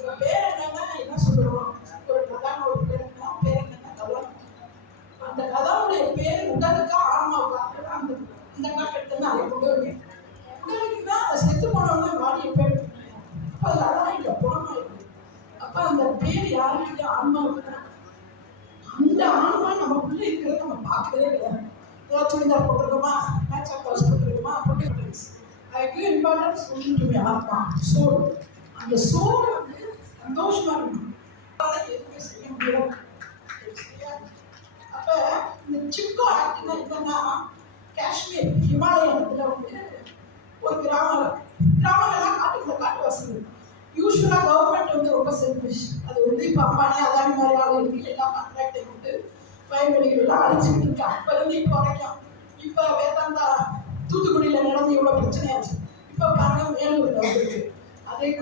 உங்க பேர் என்னன்னா என்ன சொல்லுவோம், ஒரு கதான ஒரு பேர் என்ன, பேர் என்னன்னா கதா. அந்த கதாவுடைய பேர் உடலுக்கா ஆன்மாவுக்கா, அந்த அந்த காட்டு எடுத்தோம்னா அதை கொண்டு வருவேன். உடலுக்கு தான் அதை செத்து போனவங்க வாடிய பேர். அப்போ அது அதான் இல்லை புறமா இருக்கு. அப்போ அந்த பேர் யாருக்கு? ஆன்மாவுக்கு தான். அந்த ஆன்மா நமக்குள்ள இருக்கிறத நம்ம பார்க்கறதே கிடையாது. ஏதாவது சுடிதார் போட்டிருக்கோமா, மேட்ச் ப்ளவுஸ் போட்டிருக்கோமா, போட்டு I give importance only to my ஆத்மா, சோல். அந்த சோல் வந்து சந்தோஷமா இருக்கணும். அதான் எதுவுமே செய்ய முடியாது. அப்ப இந்த சிப்கோ ஆக்ட்னா என்னன்னா, காஷ்மீர் ஹிமாலயத்துல வந்து ஒரு கிராமங்கள்லாம் காட்டு வசதி. யூஸ்வலா கவர்மெண்ட் வந்து ரொம்ப செல்ஃபிஷ். அது வந்து இப்போ அம்பானி அதானி மாதிரி ஆளுங்களுக்கு எல்லா கான்ட்ராக்டை கொடுத்து வயல்வெளிகளெல்லாம் அழிச்சுக்கிட்டு இருக்கு. அப்போ இருந்து இப்போ வரைக்கும். இப்போ வேதாந்தா தூத்துக்குடியில் நடந்து இவ்வளோ பிரச்சனையாச்சு. இப்போ பாருங்க மேலூரில் வந்துருக்கு.